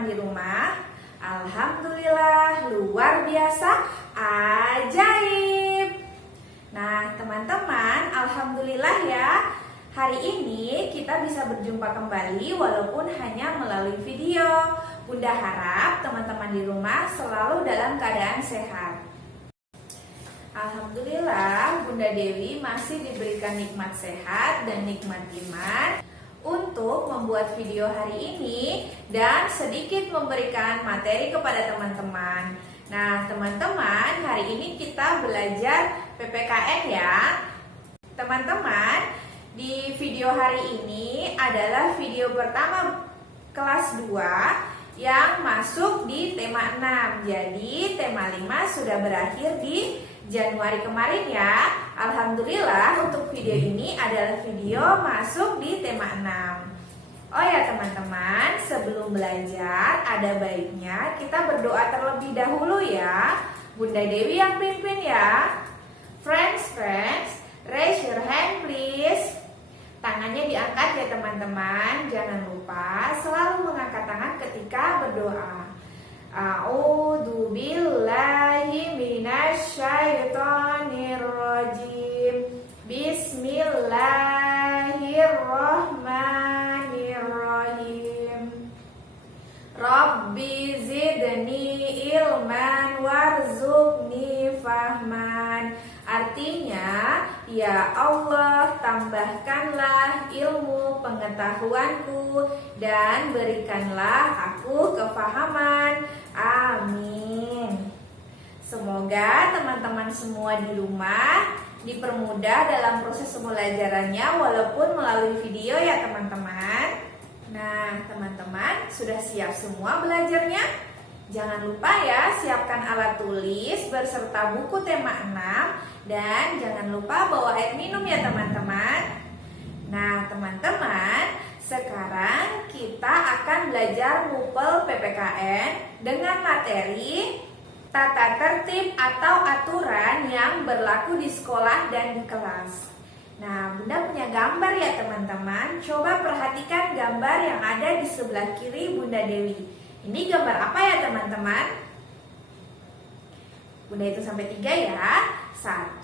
teman-teman di rumah? Alhamdulillah, luar biasa, ajaib. Nah, teman-teman, alhamdulillah ya. Hari ini kita bisa berjumpa kembali walaupun hanya melalui video. Bunda harap teman-teman di rumah selalu dalam keadaan sehat. Alhamdulillah, Bunda Dewi masih diberikan nikmat sehat dan nikmat iman untuk membuat video hari ini dan sedikit memberikan materi kepada teman-teman. Nah, teman-teman, hari ini kita belajar PPKN ya. Teman-teman, di video hari ini adalah video pertama kelas 2 yang masuk di tema 6. Jadi, tema 5 sudah berakhir di Januari kemarin ya. Alhamdulillah untuk video ini adalah video masuk di tema 6. Oh ya teman-teman, sebelum belajar ada baiknya kita berdoa terlebih dahulu ya. Bunda Dewi yang pimpin ya. Friends, raise your hand please. Tangannya diangkat ya teman-teman. Jangan lupa selalu mengangkat tangan ketika berdoa. A'udzu billahi minasyaitonir rajim. Bismillahirrahmanirrahim. Rabbi zidni ilman warzuqni fahman. Artinya, ya Allah, tambahkanlah ilmu pengetahuanku dan berikanlah aku kefahaman. Amin. Semoga teman-teman semua di rumah dipermudah dalam proses pembelajarannya walaupun melalui video ya teman-teman. Nah, teman-teman sudah siap semua belajarnya? Jangan lupa ya, siapkan alat tulis berserta buku tema 6 dan jangan lupa bawa air minum ya teman-teman. Nah, teman-teman, sekarang kita akan belajar MUPEL PPKN dengan materi tata tertib atau aturan yang berlaku di sekolah dan di kelas. Nah, Bunda punya gambar ya teman-teman. Coba perhatikan gambar yang ada di sebelah kiri Bunda Dewi. Ini gambar apa ya teman-teman? Bunda hitung sampai 3 ya. 1,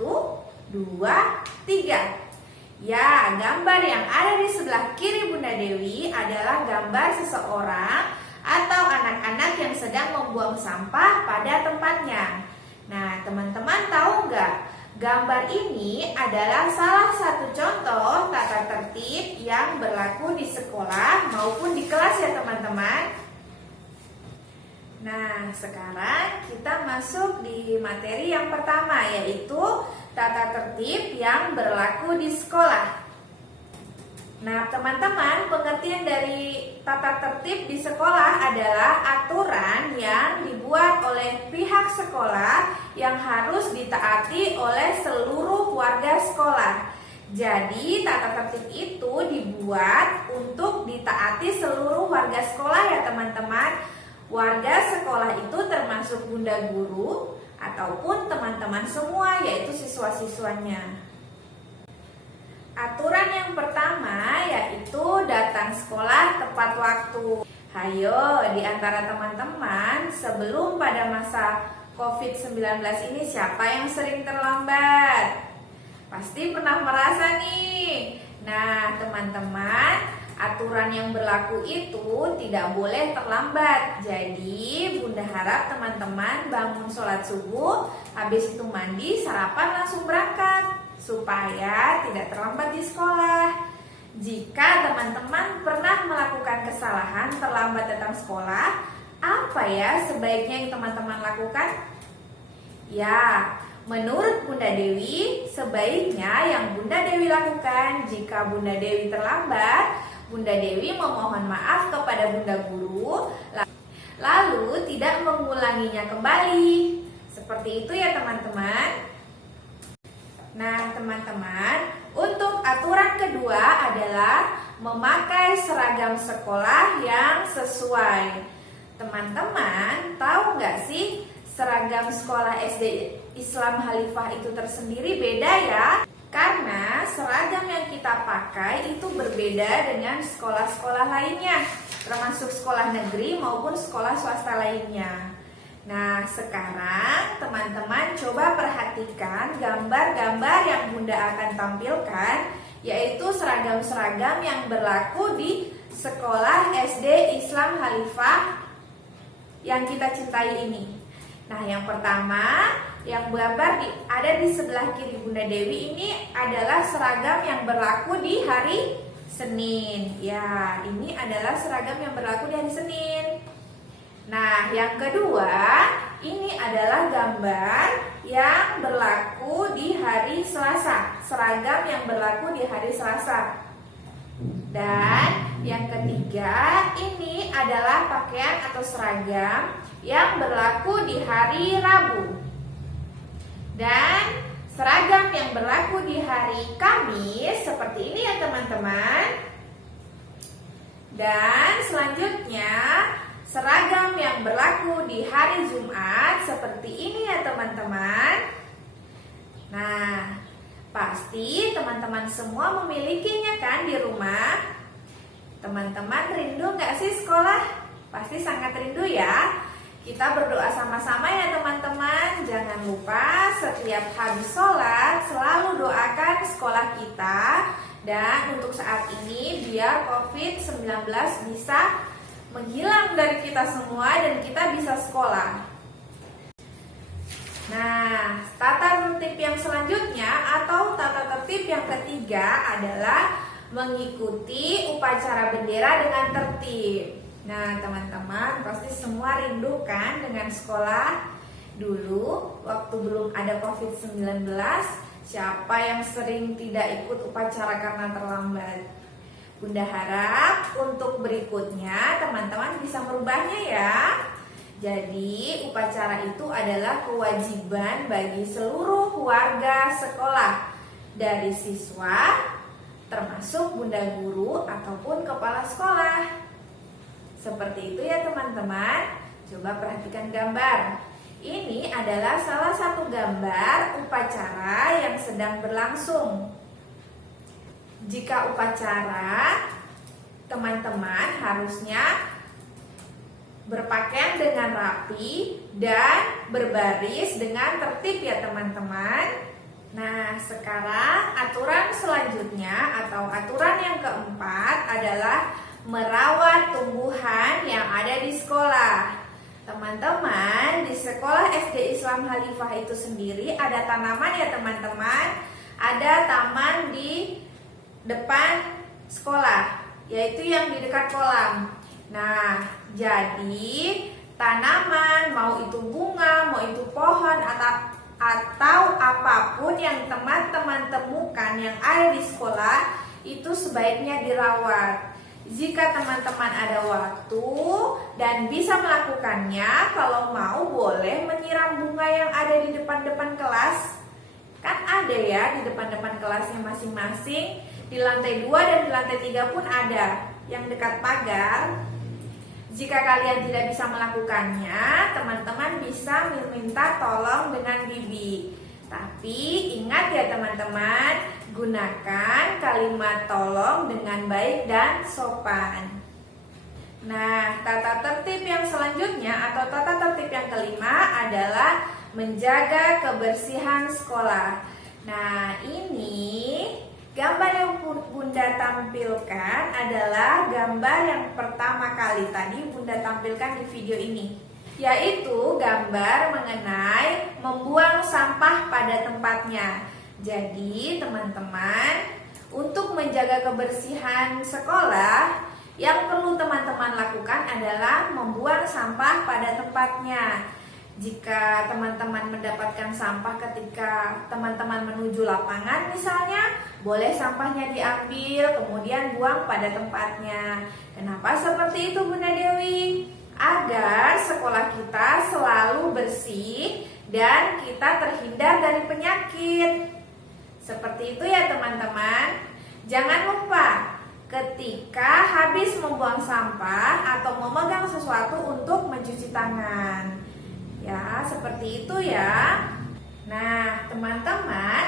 2, 3. Ya, gambar yang ada di sebelah kiri Bunda Dewi adalah gambar seseorang atau anak-anak yang sedang membuang sampah pada tempatnya. Nah, teman-teman tahu nggak? Gambar ini adalah salah satu contoh tata tertib yang berlaku di sekolah maupun di kelas ya teman-teman. Nah, sekarang kita masuk di materi yang pertama, yaitu tata tertib yang berlaku di sekolah. Nah, teman-teman, pengertian dari tata tertib di sekolah adalah aturan yang dibuat oleh pihak sekolah yang harus ditaati oleh seluruh warga sekolah. Jadi, tata tertib itu dibuat untuk ditaati seluruh warga sekolah ya teman-teman. Warga sekolah itu termasuk bunda guru ataupun teman-teman semua, yaitu siswa-siswanya. Aturan yang pertama yaitu datang sekolah tepat waktu. Hayo, di antara teman-teman sebelum pada masa COVID-19 ini siapa yang sering terlambat? Pasti pernah merasa nih. Nah, teman-teman, aturan yang berlaku itu tidak boleh terlambat. Jadi Bunda harap teman-teman bangun sholat subuh, habis itu mandi, sarapan langsung berangkat supaya tidak terlambat di sekolah. Jika teman-teman pernah melakukan kesalahan terlambat datang sekolah, apa ya sebaiknya yang teman-teman lakukan? Ya, menurut Bunda Dewi, sebaiknya yang Bunda Dewi lakukan jika Bunda Dewi terlambat, Bunda Dewi memohon maaf kepada Bunda Guru, lalu tidak mengulanginya kembali. Seperti itu ya teman-teman. Nah teman-teman, untuk aturan kedua adalah memakai seragam sekolah yang sesuai. Teman-teman tahu nggak sih seragam sekolah SD Islam Khalifah itu tersendiri beda ya? Karena seragam yang kita pakai itu berbeda dengan sekolah-sekolah lainnya. termasuk sekolah negeri maupun sekolah swasta lainnya. Nah, sekarang teman-teman coba perhatikan gambar-gambar yang Bunda akan tampilkan, yaitu seragam-seragam yang berlaku di sekolah SD Islam Khalifah yang kita cintai ini. Nah, yang pertama, yang gambar ada di sebelah kiri Bunda Dewi ini adalah seragam yang berlaku di hari Senin. Ya, ini adalah seragam yang berlaku di hari Senin. Nah, yang kedua, ini adalah gambar yang berlaku di hari Selasa. Seragam yang berlaku di hari Selasa. Dan yang ketiga, ini adalah pakaian atau seragam yang berlaku di hari Rabu. Dan seragam yang berlaku di hari Kamis seperti ini ya teman-teman. Dan selanjutnya seragam yang berlaku di hari Jumat seperti ini ya teman-teman. Nah, pasti teman-teman semua memilikinya kan di rumah. Teman-teman rindu nggak sih sekolah? Pasti sangat rindu ya. Kita berdoa sama-sama ya teman-teman. Jangan lupa setiap habis sholat selalu doakan sekolah kita. Dan untuk saat ini biar COVID-19 bisa menghilang dari kita semua dan kita bisa sekolah. Nah, tata tertib yang selanjutnya atau tata tertib yang ketiga adalah mengikuti upacara bendera dengan tertib. Nah, teman-teman pasti semua rindu kan dengan sekolah. Dulu waktu belum ada COVID-19, siapa yang sering tidak ikut upacara karena terlambat? Bunda harap untuk berikutnya teman-teman bisa merubahnya ya. Jadi upacara itu adalah kewajiban bagi seluruh warga sekolah, dari siswa termasuk bunda guru ataupun kepala sekolah. Seperti itu ya teman-teman. Coba perhatikan gambar. Ini adalah salah satu gambar upacara yang sedang berlangsung. Jika upacara, teman-teman harusnya berpakaian dengan rapi dan berbaris dengan tertib ya teman-teman. Nah, sekarang aturan selanjutnya atau aturan yang keempat adalah merawat tumbuhan yang ada di sekolah. Teman-teman, di sekolah SD Islam Khalifah itu sendiri ada tanaman ya teman-teman. Ada taman di depan sekolah, yaitu yang di dekat kolam. Nah, jadi tanaman, mau itu bunga, mau itu pohon atau apapun yang teman-teman temukan yang ada di sekolah, itu sebaiknya dirawat. Jika teman-teman ada waktu dan bisa melakukannya, kalau mau boleh menyiram bunga yang ada di depan-depan kelas. Kan ada ya di depan-depan kelasnya masing-masing. Di lantai 2 dan di lantai 3 pun ada yang dekat pagar. Jika kalian tidak bisa melakukannya, teman-teman bisa meminta tolong dengan bibi. Tapi ingat ya teman-teman, gunakan kalimat tolong dengan baik dan sopan. Nah, tata tertib yang selanjutnya atau tata tertib yang kelima adalah menjaga kebersihan sekolah. Nah, ini gambar yang Bunda tampilkan adalah gambar yang pertama kali tadi Bunda tampilkan di video ini, yaitu gambar mengenai membuang sampah pada tempatnya. Jadi teman-teman, untuk menjaga kebersihan sekolah, yang perlu teman-teman lakukan adalah membuang sampah pada tempatnya. Jika teman-teman mendapatkan sampah ketika teman-teman menuju lapangan misalnya, boleh sampahnya diambil kemudian buang pada tempatnya. Kenapa seperti itu Bunda Dewi? Agar sekolah kita selalu bersih dan kita terhindar dari penyakit. Seperti itu ya teman-teman. Jangan lupa ketika habis membuang sampah atau memegang sesuatu untuk mencuci tangan. Ya, seperti itu ya. Nah, teman-teman,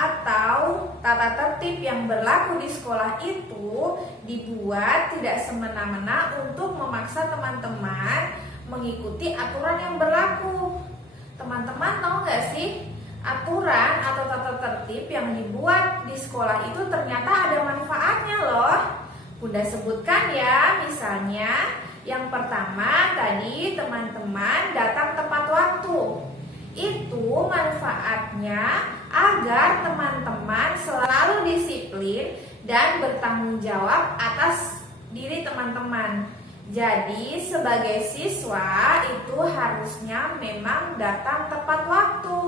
atau tata tertib yang berlaku di sekolah itu dibuat tidak semena-mena untuk memaksa teman-teman mengikuti aturan yang berlaku. Teman-teman tahu nggak sih, aturan atau tata tertib yang dibuat di sekolah itu ternyata ada manfaatnya loh. Bunda sebutkan ya, misalnya yang pertama tadi teman-teman datang tepat waktu. Itu manfaatnya agar teman-teman selalu disiplin dan bertanggung jawab atas diri teman-teman. Jadi sebagai siswa itu harusnya memang datang tepat waktu.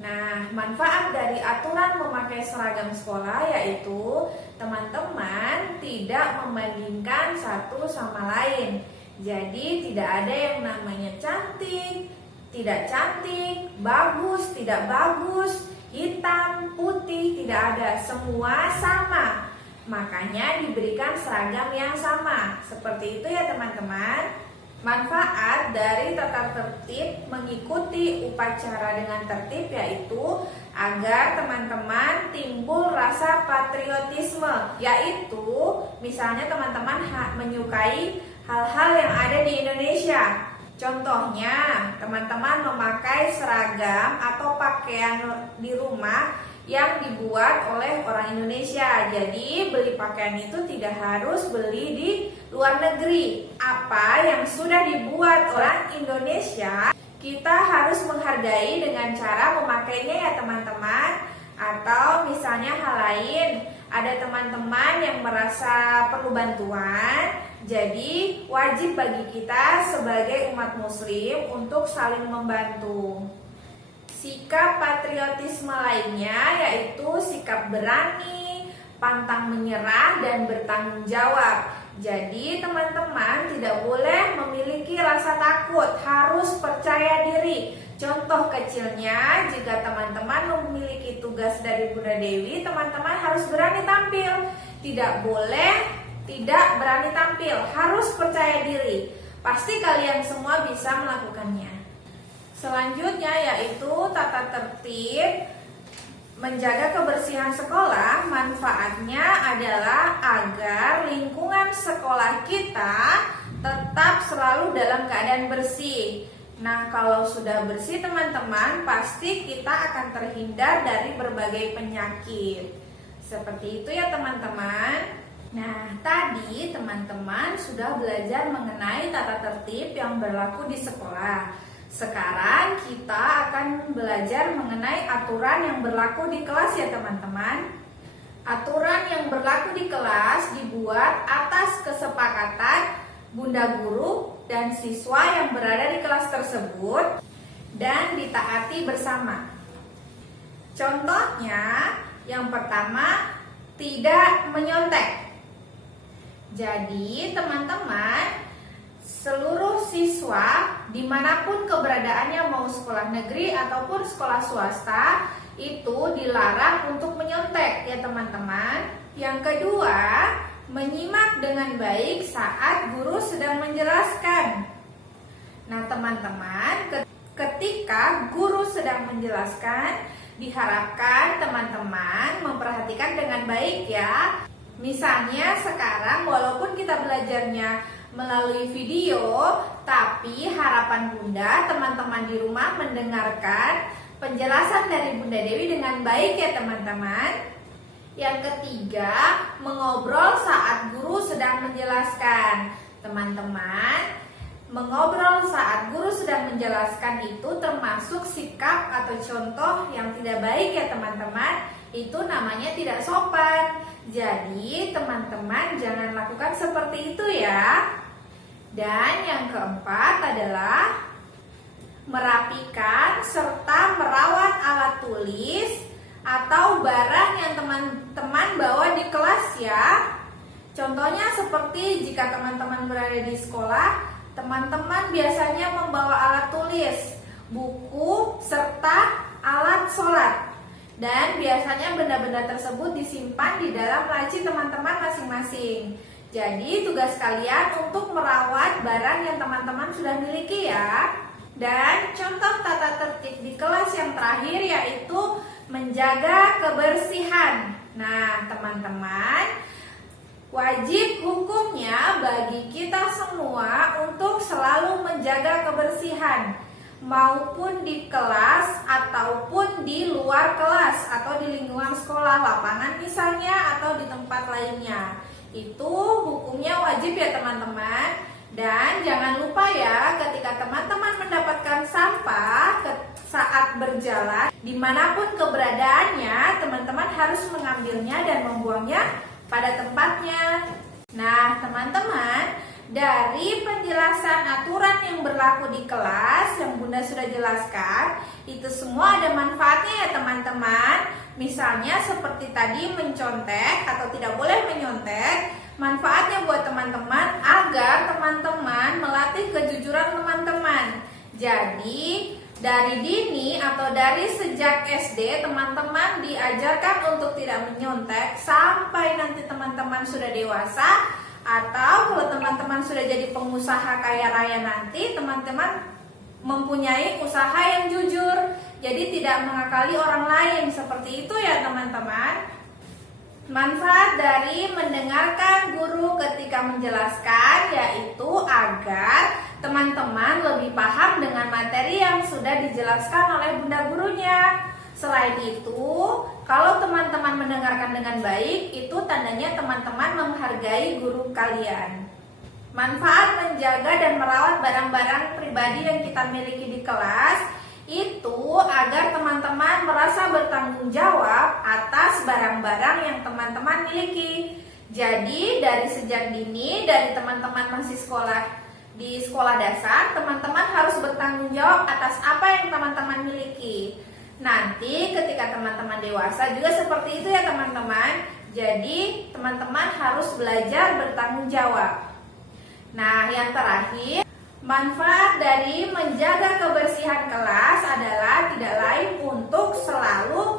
Nah, manfaat dari aturan memakai seragam sekolah yaitu teman-teman tidak membandingkan satu sama lain. Jadi tidak ada yang namanya cantik, tidak cantik, bagus, tidak bagus, hitam, putih, tidak ada. Semua sama. Makanya diberikan seragam yang sama. Seperti itu ya teman-teman. Manfaat dari tata tertib mengikuti upacara dengan tertib yaitu agar teman-teman timbul rasa patriotisme. Yaitu misalnya teman-teman menyukai hal-hal yang ada di Indonesia. Contohnya, teman-teman memakai seragam atau pakaian di rumah yang dibuat oleh orang Indonesia. Jadi, beli pakaian itu tidak harus beli di luar negeri. Apa yang sudah dibuat orang Indonesia, kita harus menghargai dengan cara memakainya ya teman-teman. Atau misalnya hal lain, ada teman-teman yang merasa perlu bantuan, jadi wajib bagi kita sebagai umat muslim untuk saling membantu. Sikap patriotisme lainnya yaitu sikap berani, pantang menyerah, dan bertanggung jawab. Jadi teman-teman tidak boleh memiliki rasa takut, harus percaya diri. Contoh kecilnya, jika teman-teman memiliki tugas dari Bunda Dewi, teman-teman harus berani tampil. Tidak boleh tidak berani tampil, harus percaya diri. Pasti kalian semua bisa melakukannya. Selanjutnya yaitu tata tertib menjaga kebersihan sekolah. Manfaatnya adalah agar lingkungan sekolah kita tetap selalu dalam keadaan bersih. Nah, kalau sudah bersih teman-teman, pasti kita akan terhindar dari berbagai penyakit. Seperti itu ya teman-teman. Nah, tadi teman-teman sudah belajar mengenai tata tertib yang berlaku di sekolah. Sekarang kita akan belajar mengenai aturan yang berlaku di kelas ya teman-teman. Aturan yang berlaku di kelas dibuat atas kesepakatan Bunda Guru dan siswa yang berada di kelas tersebut dan ditaati bersama. Contohnya, yang pertama, tidak menyontek. Jadi teman-teman, seluruh siswa dimanapun keberadaannya, mau sekolah negeri ataupun sekolah swasta, itu dilarang untuk menyontek ya teman-teman. Yang kedua, menyimak dengan baik saat guru sedang menjelaskan. Nah teman-teman, ketika guru sedang menjelaskan, diharapkan teman-teman memperhatikan dengan baik ya. Misalnya sekarang walaupun kita belajarnya melalui video, tapi harapan Bunda teman-teman di rumah mendengarkan penjelasan dari Bunda Dewi dengan baik ya teman-teman. Yang ketiga, mengobrol saat guru sedang menjelaskan. Teman-teman, mengobrol saat guru sedang menjelaskan itu termasuk sikap atau contoh yang tidak baik ya teman-teman. Itu namanya tidak sopan. Jadi teman-teman jangan lakukan seperti itu ya. Dan yang keempat adalah merapikan serta merawat alat tulis atau barang yang teman-teman bawa di kelas ya. Contohnya seperti jika teman-teman berada di sekolah, teman-teman biasanya membawa alat tulis, buku, serta alat sholat. Dan biasanya benda-benda tersebut disimpan di dalam laci teman-teman masing-masing. Jadi tugas kalian untuk merawat barang yang teman-teman sudah miliki ya. Dan contoh tata tertib di kelas yang terakhir yaitu menjaga kebersihan. Nah, teman-teman, wajib hukumnya bagi kita semua untuk selalu menjaga kebersihan, maupun di kelas ataupun di luar kelas atau di lingkungan sekolah, lapangan misalnya, atau di tempat lainnya. Itu hukumnya wajib ya teman-teman. Dan jangan lupa ya, ketika teman-teman mendapatkan sampah saat berjalan, dimanapun keberadaannya, teman-teman harus mengambilnya dan membuangnya pada tempatnya. Nah, teman-teman, dari penjelasan aturan yang berlaku di kelas yang Bunda sudah jelaskan, itu semua ada manfaatnya ya teman-teman. Misalnya seperti tadi mencontek atau tidak boleh menyontek, manfaatnya buat teman-teman agar teman-teman melatih kejujuran teman-teman. Jadi dari dini atau dari sejak SD teman-teman diajarkan untuk tidak menyontek sampai nanti teman-teman sudah dewasa, atau kalau teman-teman sudah jadi pengusaha kaya raya nanti, teman-teman mempunyai usaha yang jujur, jadi tidak mengakali orang lain. Seperti itu ya teman-teman. Manfaat dari mendengarkan guru ketika menjelaskan yaitu agar teman-teman lebih paham dengan materi yang sudah dijelaskan oleh bunda gurunya. Selain itu, kalau teman-teman mendengarkan dengan baik, itu tandanya teman-teman menghargai guru kalian. Manfaat menjaga dan merawat barang-barang pribadi yang kita miliki di kelas itu agar teman-teman merasa bertanggung jawab atas barang-barang yang teman-teman miliki. Jadi dari sejak dini, dari teman-teman masih di sekolah dasar, teman-teman harus bertanggung jawab atas apa yang teman-teman miliki. Nanti ketika teman-teman dewasa juga seperti itu ya teman-teman. Jadi teman-teman harus belajar bertanggung jawab. Nah, yang terakhir, manfaat dari menjaga kebersihan kelas adalah tidak lain untuk selalu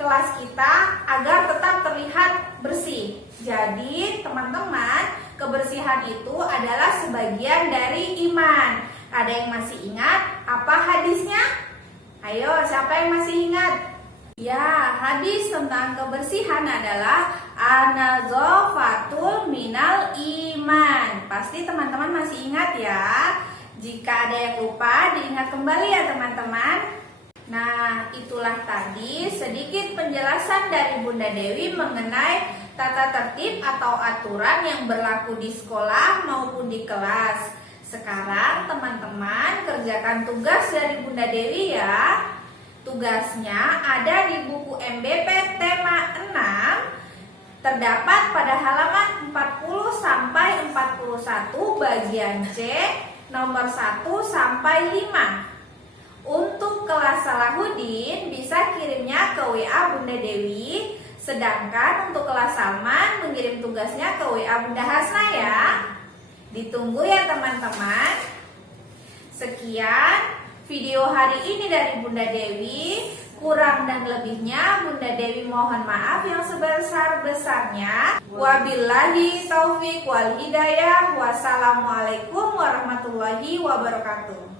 kelas kita agar tetap terlihat bersih. Jadi teman-teman, kebersihan itu adalah sebagian dari iman. Ada yang masih ingat apa hadisnya? Ayo, siapa yang masih ingat? Ya, hadis tentang kebersihan adalah an-nadzafatul minal iman. Pasti teman-teman masih ingat ya. Jika ada yang lupa, diingat kembali ya teman-teman. Nah, itulah tadi sedikit penjelasan dari Bunda Dewi mengenai tata tertib atau aturan yang berlaku di sekolah maupun di kelas. Sekarang teman-teman kerjakan tugas dari Bunda Dewi ya. Tugasnya ada di buku MBP tema 6, terdapat pada halaman 40 sampai 41 bagian C nomor 1 sampai 5. Untuk kelas Salahuddin bisa kirimnya ke WA Bunda Dewi, sedangkan untuk kelas Salman mengirim tugasnya ke WA Bunda Hasna ya. Ditunggu ya teman-teman. Sekian video hari ini dari Bunda Dewi. Kurang dan lebihnya Bunda Dewi mohon maaf yang sebesar-besarnya. Wabillahi taufik wal hidayah. Wassalamualaikum warahmatullahi wabarakatuh.